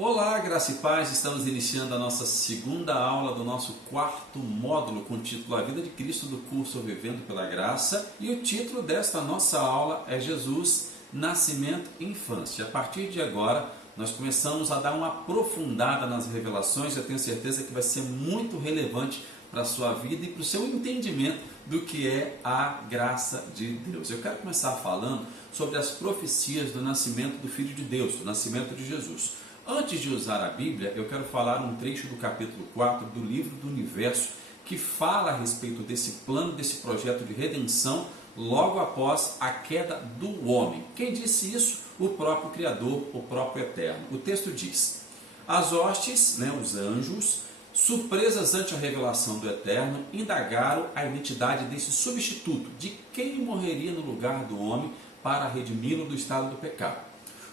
Olá, graça e paz, estamos iniciando a nossa segunda aula do nosso quarto módulo com o título A Vida de Cristo do curso Vivendo pela Graça, e o título desta nossa aula é Jesus, Nascimento e Infância. A partir de agora nós começamos a dar uma aprofundada nas revelações. Eu tenho certeza que vai ser muito relevante para a sua vida e para o seu entendimento do que é a graça de Deus. Eu quero começar falando sobre as profecias do nascimento do Filho de Deus, do nascimento de Jesus. Antes de usar a Bíblia, eu quero falar um trecho do capítulo 4 do livro do Universo, que fala a respeito desse plano, desse projeto de redenção, logo após a queda do homem. Quem disse isso? O próprio Criador, o próprio Eterno. O texto diz: as hostes, os anjos, surpresas ante a revelação do Eterno, indagaram a identidade desse substituto, de quem morreria no lugar do homem para redimi-lo do estado do pecado.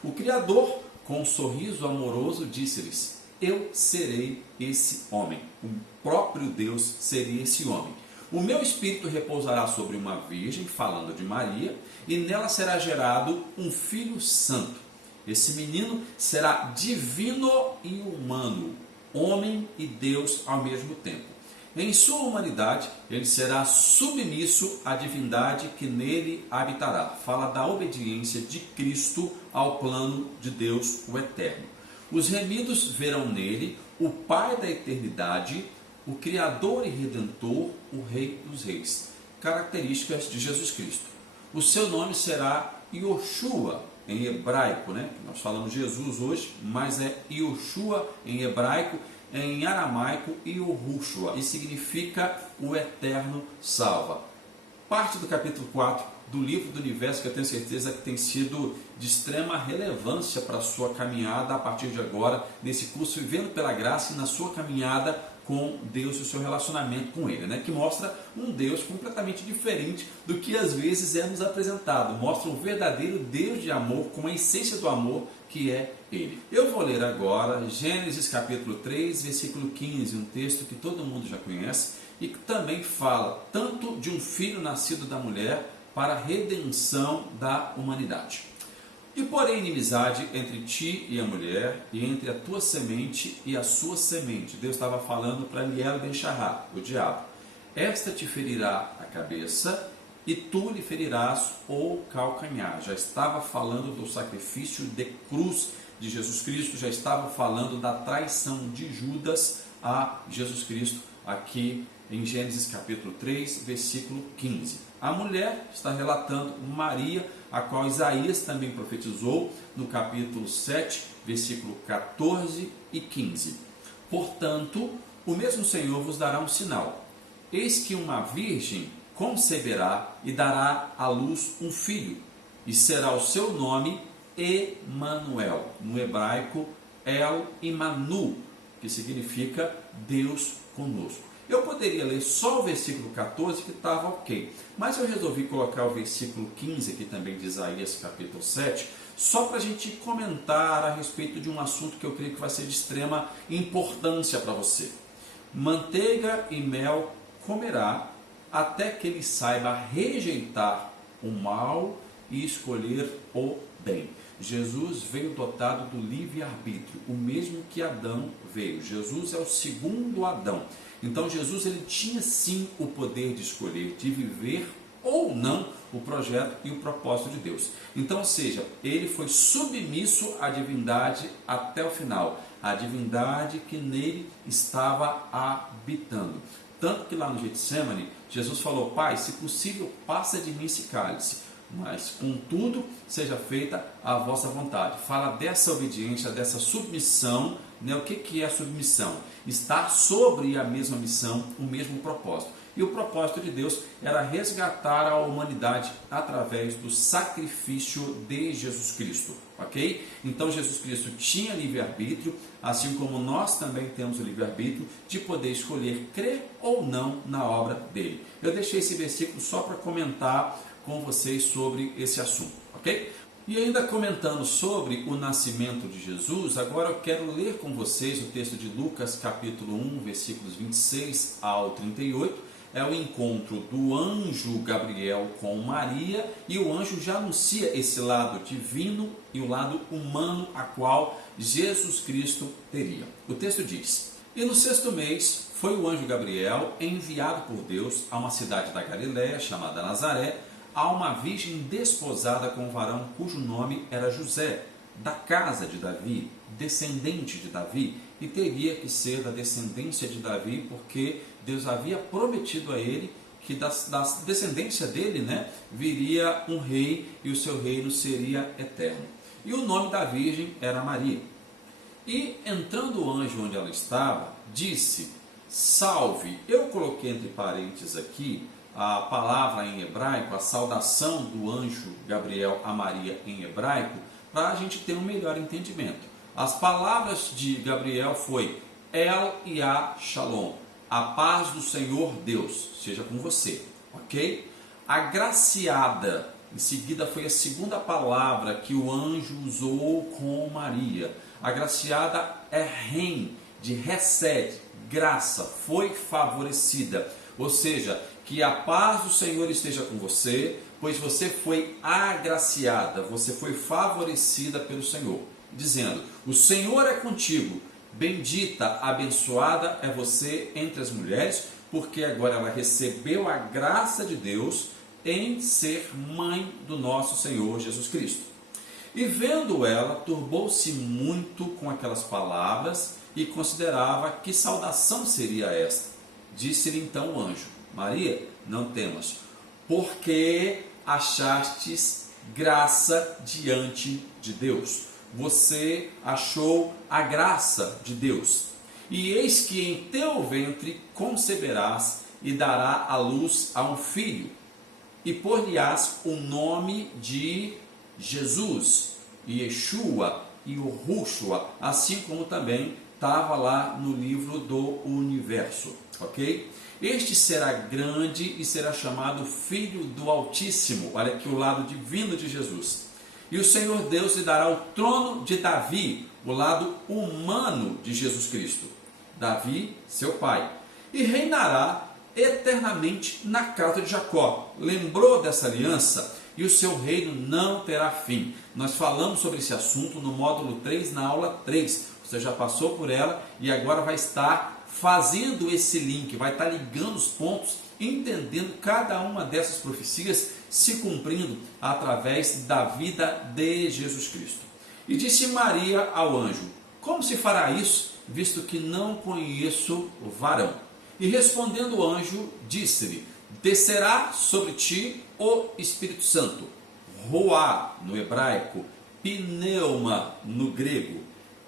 O Criador, com um sorriso amoroso, disse-lhes: eu serei esse homem. O próprio Deus seria esse homem. O meu espírito repousará sobre uma virgem, falando de Maria, e nela será gerado um filho santo. Esse menino será divino e humano, homem e Deus ao mesmo tempo. Em sua humanidade, ele será submisso à divindade que nele habitará. Fala da obediência de Cristo ao plano de Deus, o Eterno. Os remidos verão nele o Pai da eternidade, o Criador e Redentor, o Rei dos Reis. Características de Jesus Cristo. O seu nome será Yoshua, em hebraico, Nós falamos Jesus hoje, mas é Yoshua em hebraico, em aramaico Yahushua, e significa o Eterno salva. Parte do capítulo 4 do livro do Universo, que eu tenho certeza que tem sido de extrema relevância para a sua caminhada a partir de agora, nesse curso Vivendo pela Graça e na sua caminhada com Deus e o seu relacionamento com Ele, que mostra um Deus completamente diferente do que às vezes é nos apresentado. Mostra um verdadeiro Deus de amor, com a essência do amor que é Ele. Eu vou ler agora Gênesis capítulo 3, versículo 15, um texto que todo mundo já conhece e que também fala tanto de um filho nascido da mulher para a redenção da humanidade. E porém inimizade entre ti e a mulher, e entre a tua semente e a sua semente. Deus estava falando para Liel Ben-Shahar, o diabo. Esta te ferirá a cabeça, e tu lhe ferirás o calcanhar. Já estava falando do sacrifício de cruz de Jesus Cristo, já estava falando da traição de Judas a Jesus Cristo, aqui em Gênesis capítulo 3, versículo 15. A mulher está relatando Maria, a qual Isaías também profetizou no capítulo 7, versículo 14 e 15. Portanto, o mesmo Senhor vos dará um sinal. Eis que uma virgem conceberá e dará à luz um filho, e será o seu nome Emanuel, no hebraico El Imanu, que significa Deus conosco. Eu poderia ler só o versículo 14, que estava ok, mas eu resolvi colocar o versículo 15, aqui também de Isaías capítulo 7, só para a gente comentar a respeito de um assunto que eu creio que vai ser de extrema importância para você. Manteiga e mel comerá, até que ele saiba rejeitar o mal e escolher o bem. Jesus veio dotado do livre-arbítrio, o mesmo que Adão veio. Jesus é o segundo Adão. Então Jesus ele tinha sim o poder de escolher, de viver ou não o projeto e o propósito de Deus. Então, ou seja, ele foi submisso à divindade até o final, a divindade que nele estava habitando. Tanto que lá no Getsemane, Jesus falou: Pai, se possível, passa de mim esse cálice, mas contudo seja feita a vossa vontade. Fala dessa obediência, dessa submissão. O que é a submissão? Estar sobre a mesma missão, o mesmo propósito. E o propósito de Deus era resgatar a humanidade através do sacrifício de Jesus Cristo, ok? Então Jesus Cristo tinha livre-arbítrio, assim como nós também temos o livre-arbítrio de poder escolher crer ou não na obra dele. Eu deixei esse versículo só para comentar com vocês sobre esse assunto, ok? E ainda comentando sobre o nascimento de Jesus, agora eu quero ler com vocês o texto de Lucas capítulo 1, versículos 26 ao 38. é o encontro do anjo Gabriel com Maria, e o anjo já anuncia esse lado divino e o lado humano a qual Jesus Cristo teria. O texto diz: e no 6º mês foi o anjo Gabriel enviado por Deus a uma cidade da Galiléia chamada Nazaré, a uma virgem desposada com um varão cujo nome era José, da casa de Davi, descendente de Davi, e teria que ser da descendência de Davi, porque Deus havia prometido a ele que da descendência dele, viria um rei e o seu reino seria eterno. E o nome da virgem era Maria. E entrando o anjo onde ela estava, disse: salve. Eu coloquei entre parênteses aqui a palavra em hebraico, a saudação do anjo Gabriel a Maria em hebraico, para a gente ter um melhor entendimento. As palavras de Gabriel foi El Yah Shalom, a paz do Senhor Deus seja com você, ok? Agraciada, em seguida foi a segunda palavra que o anjo usou com Maria. Agraciada é Ren, de Hesed, graça, foi favorecida, ou seja, que a paz do Senhor esteja com você, pois você foi agraciada, você foi favorecida pelo Senhor, dizendo: o Senhor é contigo, bendita, abençoada é você entre as mulheres, porque agora ela recebeu a graça de Deus em ser mãe do nosso Senhor Jesus Cristo. E vendo ela, turbou-se muito com aquelas palavras e considerava que saudação seria esta. Disse-lhe então o anjo: Maria, não temas, porque achastes graça diante de Deus. Você achou a graça de Deus. E eis que em teu ventre conceberás e dará à luz a um filho, e por-lhe-ás o nome de Jesus, Yeshua e Yahushua, assim como também estava lá no livro do Universo, ok? Este será grande e será chamado Filho do Altíssimo. Olha aqui o lado divino de Jesus. E o Senhor Deus lhe dará o trono de Davi, o lado humano de Jesus Cristo. Davi, seu pai, e reinará eternamente na casa de Jacó. Lembrou dessa aliança? E o seu reino não terá fim. Nós falamos sobre esse assunto no módulo 3, na aula 3. Você já passou por ela e agora vai estar fazendo esse link, vai estar ligando os pontos, entendendo cada uma dessas profecias se cumprindo através da vida de Jesus Cristo. E disse Maria ao anjo: como se fará isso, visto que não conheço o varão? E respondendo o anjo, disse-lhe: descerá sobre ti o Espírito Santo, Roá no hebraico, Pneuma no grego,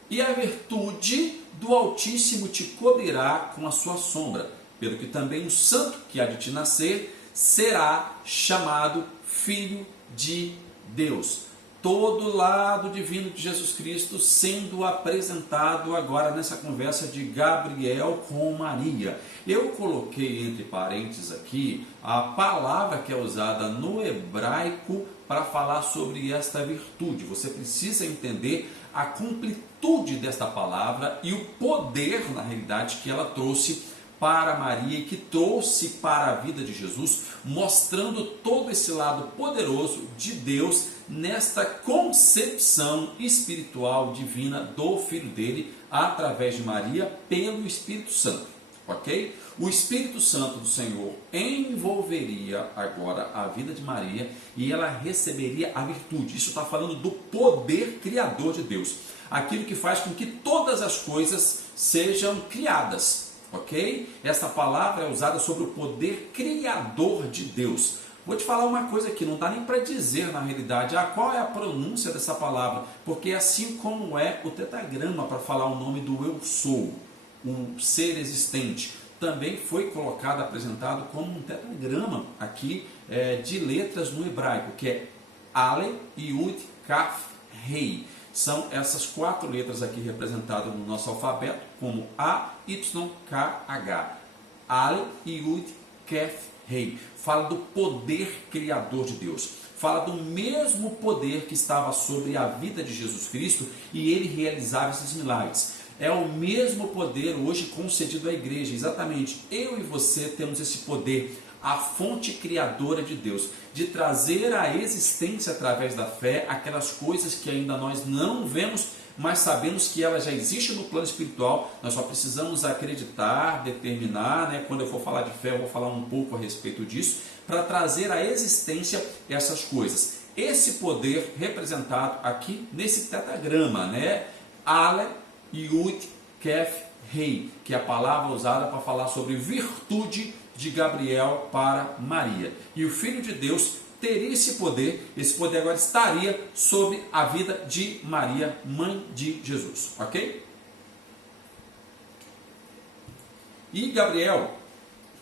e a virtude do Altíssimo te cobrirá com a sua sombra, pelo que também o santo que há de te nascer será chamado Filho de Deus. Todo o lado divino de Jesus Cristo sendo apresentado agora nessa conversa de Gabriel com Maria. Eu coloquei entre parênteses aqui a palavra que é usada no hebraico para falar sobre esta virtude. Você precisa entender a completude desta palavra e o poder, na realidade, que ela trouxe para Maria e que trouxe para a vida de Jesus, mostrando todo esse lado poderoso de Deus nesta concepção espiritual divina do Filho dele, através de Maria, pelo Espírito Santo, ok? O Espírito Santo do Senhor envolveria agora a vida de Maria e ela receberia a virtude. Isso está falando do poder criador de Deus, aquilo que faz com que todas as coisas sejam criadas. Ok? Esta palavra é usada sobre o poder criador de Deus. Vou te falar uma coisa aqui, não dá nem para dizer na realidade qual é a pronúncia dessa palavra, porque assim como é o tetragrama para falar o nome do eu sou, um ser existente, também foi colocado, apresentado como um tetragrama aqui de letras no hebraico, que é Ale, Yud, Kaf, Rei. São essas 4 letras aqui representadas no nosso alfabeto como A, Y, K, H. Ale, Yud, Kef, Rei. Fala do poder criador de Deus. Fala do mesmo poder que estava sobre a vida de Jesus Cristo e ele realizava esses milagres. É o mesmo poder hoje concedido à igreja, exatamente. Eu e você temos esse poder, a fonte criadora de Deus, de trazer à existência através da fé aquelas coisas que ainda nós não vemos, mas sabemos que elas já existem no plano espiritual. Nós só precisamos acreditar, determinar, né? Quando eu for falar de fé, eu vou falar um pouco a respeito disso, para trazer à existência essas coisas. Esse poder representado aqui nesse tetragrama, né? Ale, Yud, Kef, Rei, que é a palavra usada para falar sobre virtude de Gabriel para Maria. E o Filho de Deus teria esse poder agora estaria sobre a vida de Maria, mãe de Jesus, ok? E Gabriel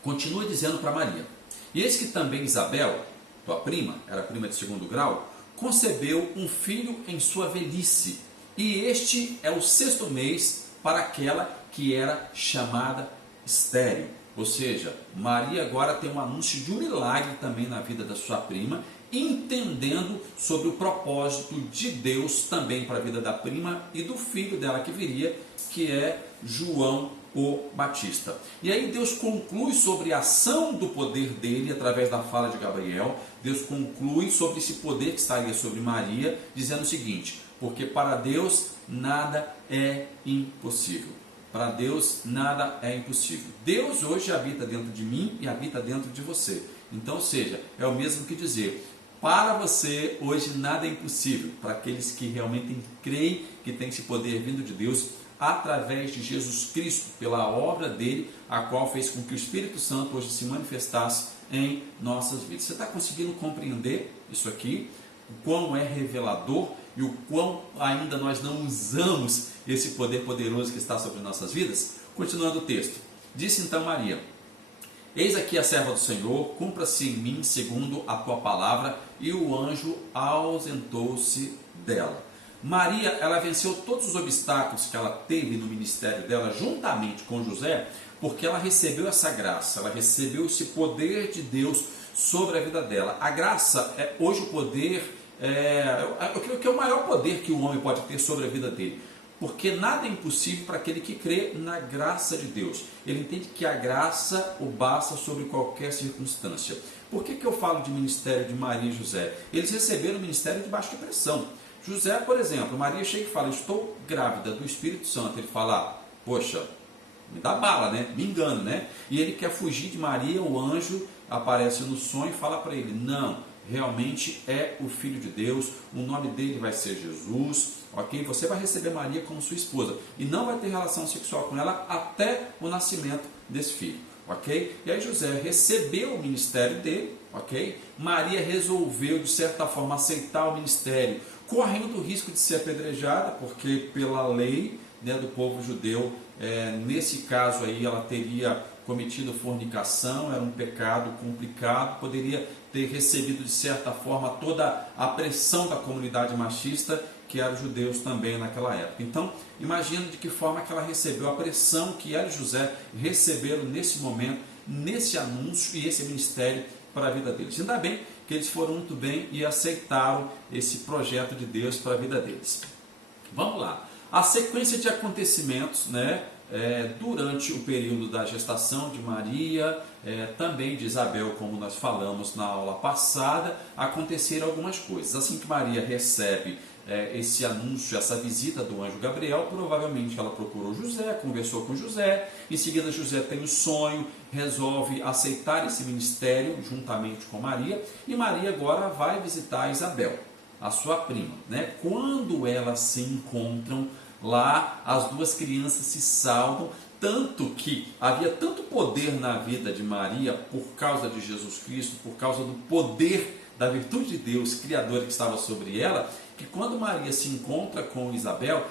continua dizendo para Maria: e eis que também Isabel, tua prima, era prima de segundo grau, concebeu um filho em sua velhice, e este é o 6º mês para aquela que era chamada estéril. Ou seja, Maria agora tem um anúncio de um milagre também na vida da sua prima, entendendo sobre o propósito de Deus também para a vida da prima e do filho dela que viria, que é João o Batista. E aí Deus conclui sobre a ação do poder dele através da fala de Gabriel. Deus conclui sobre esse poder que estaria sobre Maria, dizendo o seguinte: porque para Deus nada é impossível. Para Deus nada é impossível. Deus hoje habita dentro de mim e habita dentro de você. Então, ou seja, é o mesmo que dizer, para você hoje nada é impossível. Para aqueles que realmente creem que tem esse poder vindo de Deus, através de Jesus Cristo, pela obra dele, a qual fez com que o Espírito Santo hoje se manifestasse em nossas vidas. Você está conseguindo compreender isso aqui? O quão é revelador e o quão ainda nós não usamos esse poder poderoso que está sobre nossas vidas? Continuando o texto, disse então Maria: eis aqui a serva do Senhor, cumpra-se em mim segundo a tua palavra. E o anjo ausentou-se dela. Maria, ela venceu todos os obstáculos que ela teve no ministério dela, juntamente com José, porque ela recebeu essa graça, ela recebeu esse poder de Deus sobre a vida dela. A graça é hoje o poder, eu creio que é o maior poder que o homem pode ter sobre a vida dele, porque nada é impossível para aquele que crê na graça de Deus. Ele entende que a graça o basta sobre qualquer circunstância. Por que eu falo de ministério de Maria e José? Eles receberam o ministério debaixo de pressão. José, por exemplo, Maria chega e fala: estou grávida do Espírito Santo. Ele fala: poxa, me dá bala, né? Me engano, né? E ele quer fugir de Maria. O anjo aparece no sonho e fala para ele: não, realmente é o Filho de Deus, o nome dele vai ser Jesus, ok? Você vai receber Maria como sua esposa e não vai ter relação sexual com ela até o nascimento desse filho, ok? E aí José recebeu o ministério dele, ok? Maria resolveu de certa forma aceitar o ministério, correndo o risco de ser apedrejada, porque pela lei, né, do povo judeu, nesse caso aí ela teria cometido fornicação, era um pecado complicado, poderia ter recebido de certa forma toda a pressão da comunidade machista, que eram os judeus também naquela época. Então, imagina de que forma que ela recebeu a pressão que ela e José receberam nesse momento, nesse anúncio e esse ministério para a vida deles. Ainda bem que eles foram muito bem e aceitaram esse projeto de Deus para a vida deles. Vamos lá. A sequência de acontecimentos, né, durante o período da gestação de Maria, também de Isabel, como nós falamos na aula passada, aconteceram algumas coisas. Assim que Maria recebe esse anúncio, essa visita do anjo Gabriel, provavelmente ela procurou José, conversou com José, em seguida José tem um sonho, resolve aceitar esse ministério juntamente com Maria, e Maria agora vai visitar Isabel, a sua prima, né? Quando elas se encontram lá, as duas crianças se saudam, tanto que havia tanto poder na vida de Maria por causa de Jesus Cristo, por causa do poder da virtude de Deus criadora que estava sobre ela, que quando Maria se encontra com Isabel,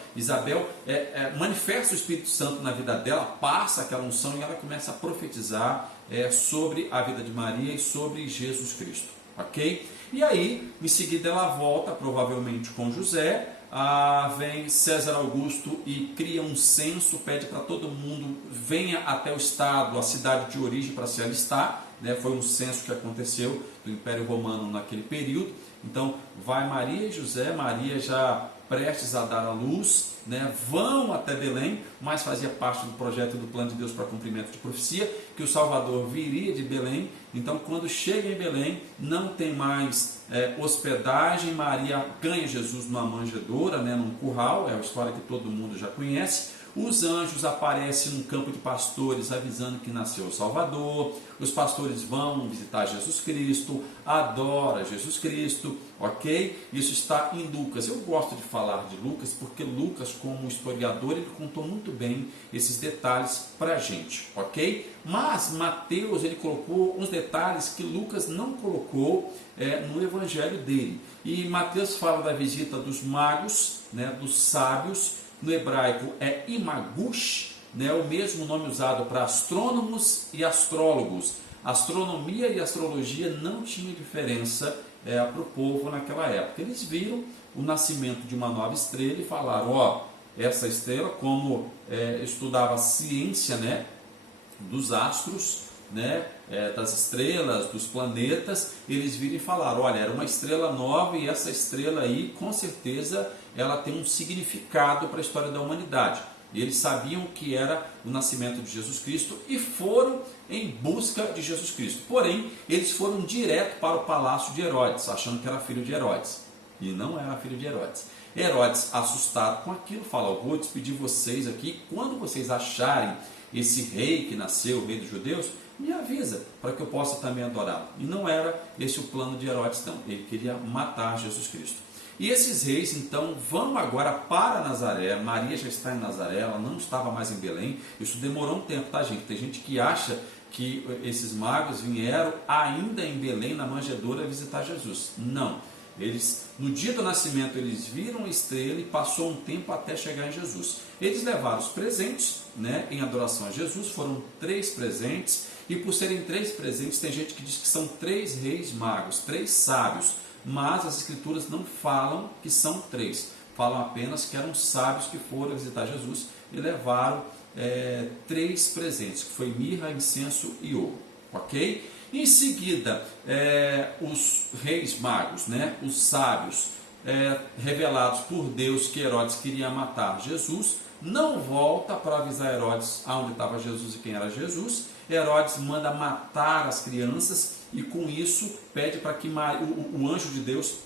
manifesta o Espírito Santo na vida dela, passa aquela unção e ela começa a profetizar sobre a vida de Maria e sobre Jesus Cristo, ok? E aí, em seguida ela volta, provavelmente com José, vem César Augusto e cria um censo, pede para todo mundo venha até o estado, a cidade de origem para se alistar, né? Foi um censo que aconteceu do Império Romano naquele período. Então vai Maria e José, Maria já prestes a dar à luz, né, vão até Belém, mas fazia parte do projeto e do plano de Deus para cumprimento de profecia, que o Salvador viria de Belém. Então, quando chega em Belém, não tem mais hospedagem. Maria ganha Jesus numa manjedoura, né, num curral, é uma história que todo mundo já conhece. Os anjos aparecem num campo de pastores avisando que nasceu o Salvador. Os pastores vão visitar Jesus Cristo, adoram Jesus Cristo, ok? Isso está em Lucas. Eu gosto de falar de Lucas porque Lucas, como historiador, ele contou muito bem esses detalhes para a gente, ok? Mas Mateus, ele colocou uns detalhes que Lucas não colocou no evangelho dele. E Mateus fala da visita dos magos, né, dos sábios. No hebraico é imagush, né, o mesmo nome usado para astrônomos e astrólogos. Astronomia e astrologia não tinha diferença para o povo naquela época. Eles viram o nascimento de uma nova estrela e falaram, essa estrela, como estudava a ciência, né, dos astros, né, das estrelas, dos planetas, eles viram e falaram, olha, era uma estrela nova e essa estrela aí, com certeza, ela tem um significado para a história da humanidade. E eles sabiam que era o nascimento de Jesus Cristo e foram em busca de Jesus Cristo. Porém, eles foram direto para o palácio de Herodes, achando que era filho de Herodes. E não era filho de Herodes. Herodes, assustado com aquilo, falou, vou despedir vocês aqui, quando vocês acharem esse rei que nasceu, o rei dos judeus, me avisa, para que eu possa também adorá-lo. E não era esse o plano de Herodes, não. Ele queria matar Jesus Cristo. E esses reis, então, vão agora para Nazaré. Maria já está em Nazaré, ela não estava mais em Belém. Isso demorou um tempo, tá, gente? Tem gente que acha que esses magos vieram ainda em Belém, na manjedoura, visitar Jesus. Não. Eles, no dia do nascimento, eles viram a estrela e passou um tempo até chegar em Jesus. Eles levaram os presentes, né, em adoração a Jesus. Foram 3 presentes. E por serem 3 presentes, tem gente que diz que são 3 reis magos, 3 sábios. Mas as escrituras não falam que são 3, falam apenas que eram sábios que foram visitar Jesus e levaram 3 presentes, que foi mirra, incenso e ouro, ok? Em seguida, os reis magos, né, os sábios, revelados por Deus que Herodes queria matar Jesus, não volta para avisar Herodes aonde estava Jesus e quem era Jesus. Herodes manda matar as crianças e com isso pede para que o anjo de Deus,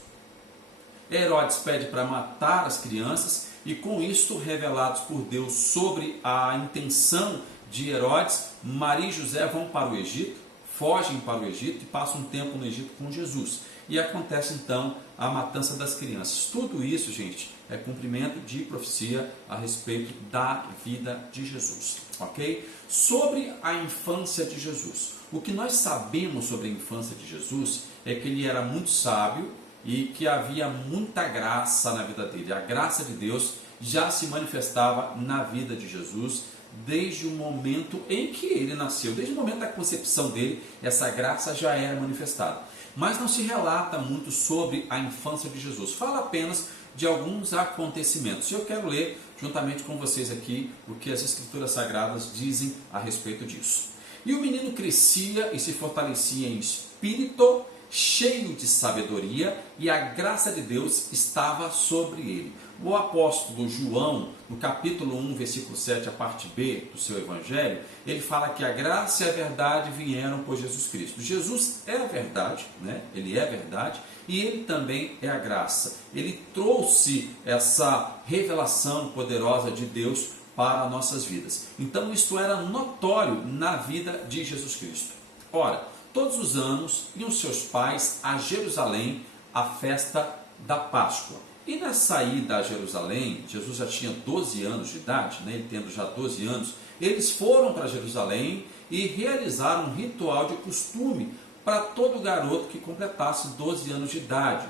Herodes pede para matar as crianças e com isso, revelados por Deus sobre a intenção de Herodes, Maria e José vão para o Egito, fogem para o Egito e passam um tempo no Egito com Jesus. E acontece então a matança das crianças. Tudo isso, gente, é cumprimento de profecia a respeito da vida de Jesus, ok? Sobre a infância de Jesus. O que nós sabemos sobre a infância de Jesus é que ele era muito sábio e que havia muita graça na vida dele. A graça de Deus já se manifestava na vida de Jesus desde o momento em que ele nasceu, desde o momento da concepção dele, essa graça já era manifestada. Mas não se relata muito sobre a infância de Jesus, fala apenas de alguns acontecimentos. E eu quero ler juntamente com vocês aqui o que as Escrituras Sagradas dizem a respeito disso. E o menino crescia e se fortalecia em espírito, cheio de sabedoria, e a graça de Deus estava sobre ele. O apóstolo João, no capítulo 1, versículo 7, a parte B do seu evangelho, ele fala que a graça e a verdade vieram por Jesus Cristo. Jesus é a verdade, né? Ele é a verdade, e ele também é a graça. Ele trouxe essa revelação poderosa de Deus para nossas vidas. Então isto era notório na vida de Jesus Cristo. Ora, todos os anos iam seus pais a Jerusalém à festa da Páscoa. E na saída a Jerusalém, Jesus já tinha 12 anos de idade, né? Ele tendo já 12 anos, eles foram para Jerusalém e realizaram um ritual de costume para todo garoto que completasse 12 anos de idade.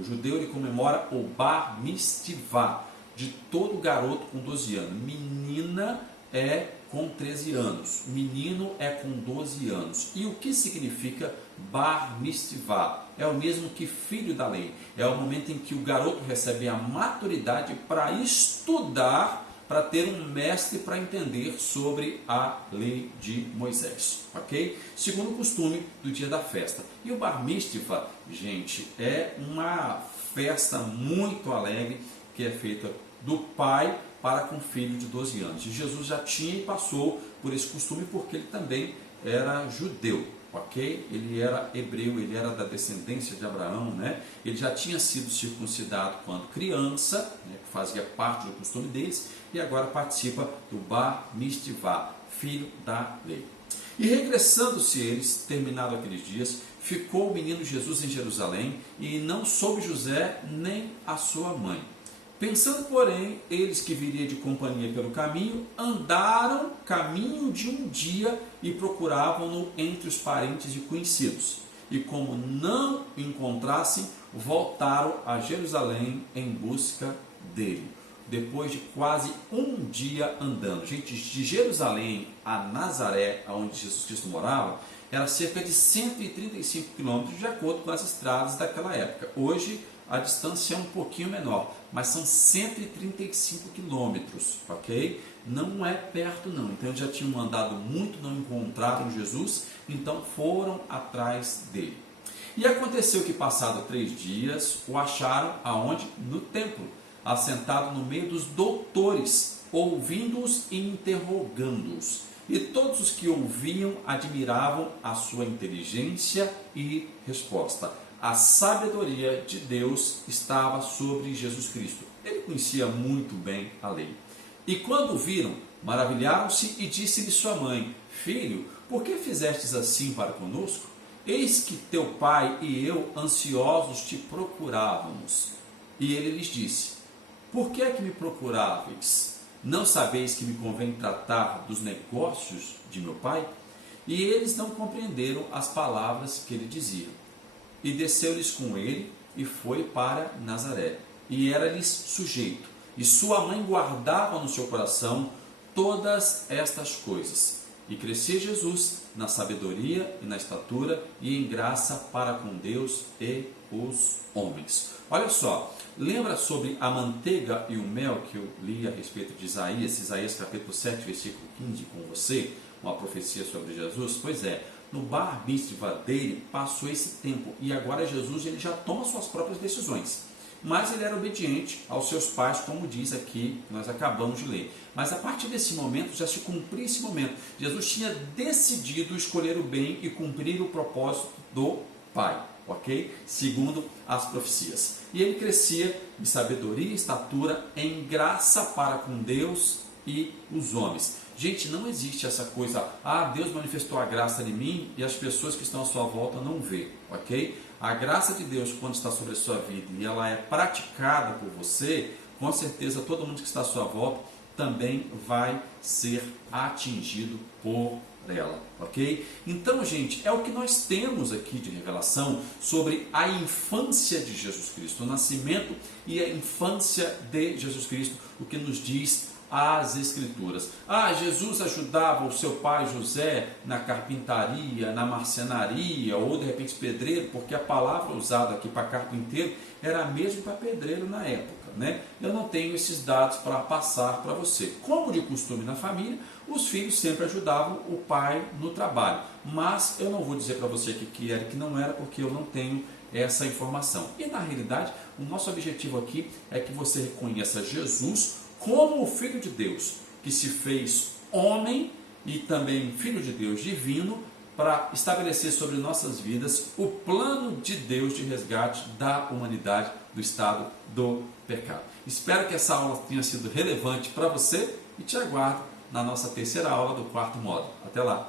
O judeu ele comemora o Bar Mitzvah, de todo garoto com 12 anos. Menina é com 13 anos, menino é com 12 anos. E o que significa Bar Mitzvah? É o mesmo que filho da lei. É o momento em que o garoto recebe a maturidade para estudar, para ter um mestre para entender sobre a lei de Moisés, ok? Segundo o costume do dia da festa. E o Bar Mitzvah, gente, é uma festa muito alegre que é feita do pai para com o filho de 12 anos. E Jesus já tinha e passou por esse costume porque ele também era judeu, ok? Ele era hebreu, ele era da descendência de Abraão, né? Ele já tinha sido circuncidado quando criança, né, que fazia parte do costume deles, e agora participa do Bar Mitzvah, filho da lei. E regressando-se eles, terminado aqueles dias, ficou o menino Jesus em Jerusalém, e não soube José nem a sua mãe. Pensando, porém, eles que viria de companhia pelo caminho, andaram caminho de um dia e procuravam-no entre os parentes e conhecidos. E como não o encontrassem, voltaram a Jerusalém em busca dele. Depois de quase um dia andando. Gente, de Jerusalém a Nazaré, onde Jesus Cristo morava, era cerca de 135 quilômetros, de acordo com as estradas daquela época. Hoje, a distância é um pouquinho menor, mas são 135 quilômetros, ok? Não é perto não, então eles já tinham andado muito, não encontraram Jesus, então foram atrás dele. E aconteceu que passado 3 dias, o acharam aonde? No templo, assentado no meio dos doutores, ouvindo-os e interrogando-os. E todos os que ouviam admiravam a sua inteligência e resposta. A sabedoria de Deus estava sobre Jesus Cristo. Ele conhecia muito bem a lei. E quando o viram, maravilharam-se e disse-lhe sua mãe: Filho, por que fizestes assim para conosco? Eis que teu pai e eu ansiosos te procurávamos. E ele lhes disse: Por que é que me procuráveis? Não sabeis que me convém tratar dos negócios de meu pai? E eles não compreenderam as palavras que ele dizia. E desceu-lhes com ele e foi para Nazaré. E era-lhes sujeito. E sua mãe guardava no seu coração todas estas coisas. E crescia Jesus na sabedoria e na estatura e em graça para com Deus e os homens. Olha só, lembra sobre a manteiga e o mel que eu li a respeito de Isaías capítulo 7, versículo 15 com você, uma profecia sobre Jesus? Pois é, no Bar Mitzvah dele passou esse tempo e agora Jesus ele já toma suas próprias decisões. Mas ele era obediente aos seus pais, como diz aqui, que nós acabamos de ler. Mas a partir desse momento, já se cumpria esse momento. Jesus tinha decidido escolher o bem e cumprir o propósito do Pai, ok? Segundo as profecias. E ele crescia em sabedoria e estatura, em graça para com Deus e os homens. Gente, não existe essa coisa, Deus manifestou a graça em mim e as pessoas que estão à sua volta não vê, ok? A graça de Deus, quando está sobre a sua vida e ela é praticada por você, com certeza todo mundo que está à sua volta também vai ser atingido por ela, ok? Então, gente, é o que nós temos aqui de revelação sobre a infância de Jesus Cristo, o nascimento e a infância de Jesus Cristo, o que nos diz as Escrituras. Jesus ajudava o seu pai José na carpintaria, na marcenaria, ou de repente pedreiro, porque a palavra usada aqui para carpinteiro era a mesma para pedreiro na época, né? Eu não tenho esses dados para passar para você. Como de costume na família, os filhos sempre ajudavam o pai no trabalho, mas eu não vou dizer para você que era e que não era, porque eu não tenho essa informação. E na realidade, o nosso objetivo aqui é que você reconheça Jesus como o Filho de Deus, que se fez homem e também Filho de Deus divino, para estabelecer sobre nossas vidas o plano de Deus de resgate da humanidade do estado do pecado. Espero que essa aula tenha sido relevante para você e te aguardo na nossa terceira aula do quarto módulo. Até lá!